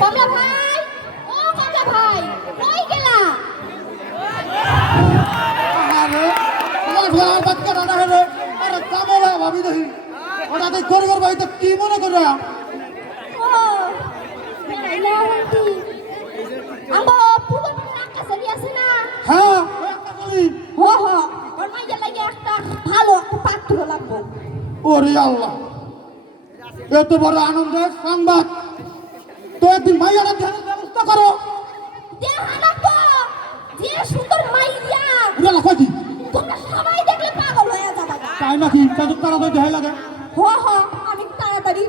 কমলা ভাই, ও কমলা ভাই, কই গেলা? আরে লাফার বাচ্চা রানা রে, আরে কামলা ভাবি দেখি ওটা দেখ করে করে ভাই তো কি মনে করে ও না হন্তি আমো পূর্ব নাকা চলি আছে না? হ্যাঁ একটা করি হো হো ওর মাইয়া লাগে একটা ভালো একটা পাত্র লাগবে। ওরে আল্লাহ, এত বড় আনন্দের সংবাদ, তো একদিন মাইয়ারা ধ্যানের ব্যবস্থা করো। দেখানা তো যে সুন্দর মাইয়া উড়ে লাফা কি তোমরা সবাই দেখলে পাগল হয়ে যাবে। তাই নাকি? তাদের তারা তো দেখাই লাগে। হো হো আমি তাড়াতাড়ি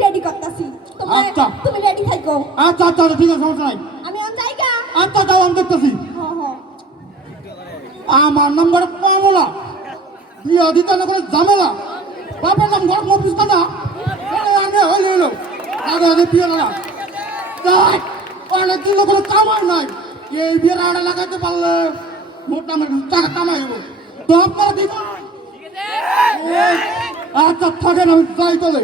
রেডি করতেছি, তোমরা আচ্ছা। তুমি রেডি থাকো। আচ্ছা আচ্ছা ঠিক আছে, সমস্যা নাই। আমি অন জায়গা। আচ্ছা যাও, আমি দেখতেছি। হো হো আমার নাম্বার কমলা, বিয়ে দিতে না করে ঝামেলা, বাপের নাম ঘর মফিস না আগে হইলে হইলো আগে আগে বিয়ে না অনেক দিন কোনো কামাই নাই, এই বিয়ের আড়ে লাগাইতে পারলে মোটামুটি টাকা কামাই হবো তো আপনারা দিব। আচ্ছা থাকেন, আমি যাই চলে।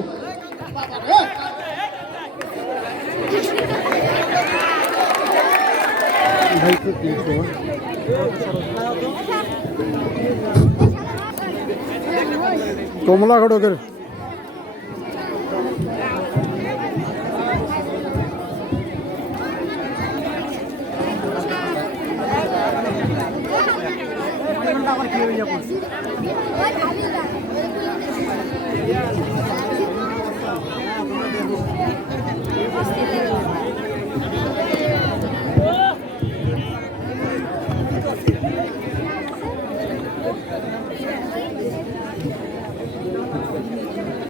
কমলা ঘটকের